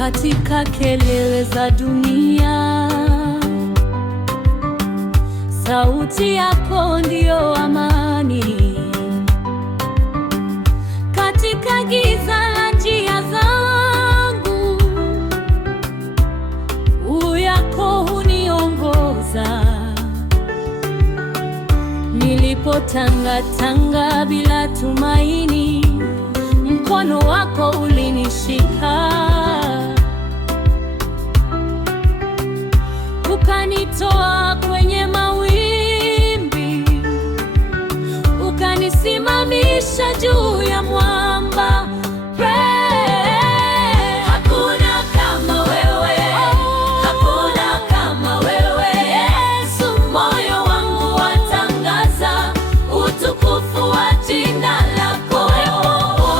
katika kelele za dunia. Sauti yako ndiyo amani katika giza la njia zangu. Nuru yako huniongoza nilipotangatanga bila tumaini. Mkono wako ulinishika ukanitoa kwenye mawimbi, ukanisimamisha juu ya mwamba. Hakuna kama wewe, hakuna kama wewe Yesu. Moyo wangu watangaza utukufu wa jina lako. Uwepo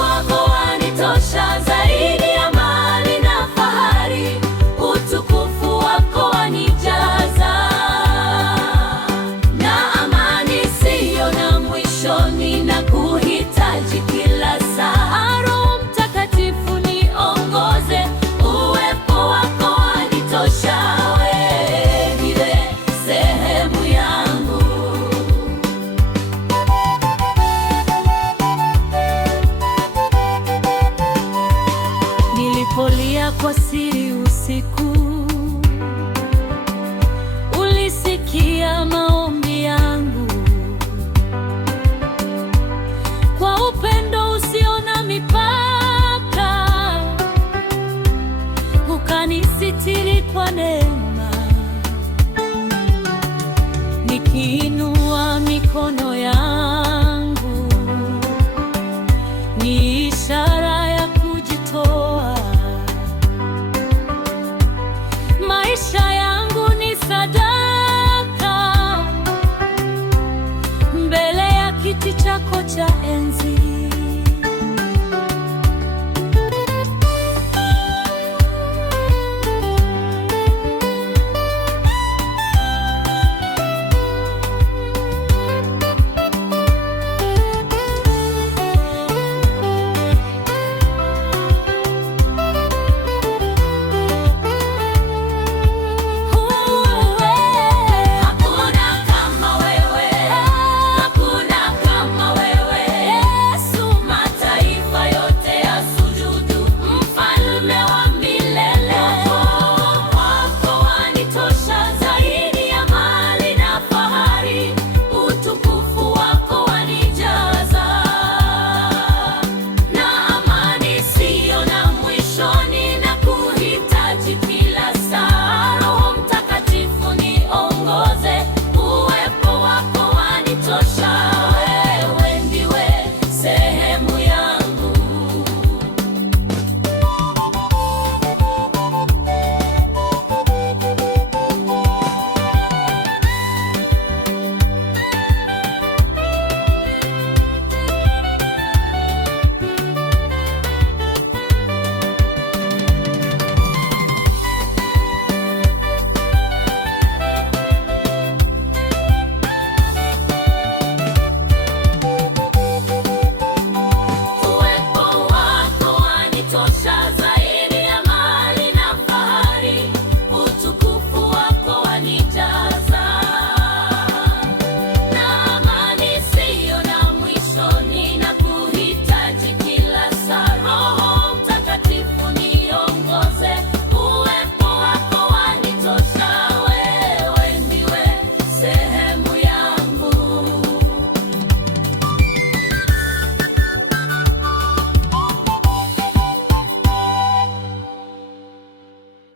wako wanitosha zaidi ya mali na fahari. Utukufu wako wanijaza na amani isiyo na mwisho. Ninakuhitaji kila saa. Roho Mtakatifu niongoze, uwepo wako wanitosha. Wewe ndiye sehemu yangu. Nilipolia kwa siri usiku, ulisikia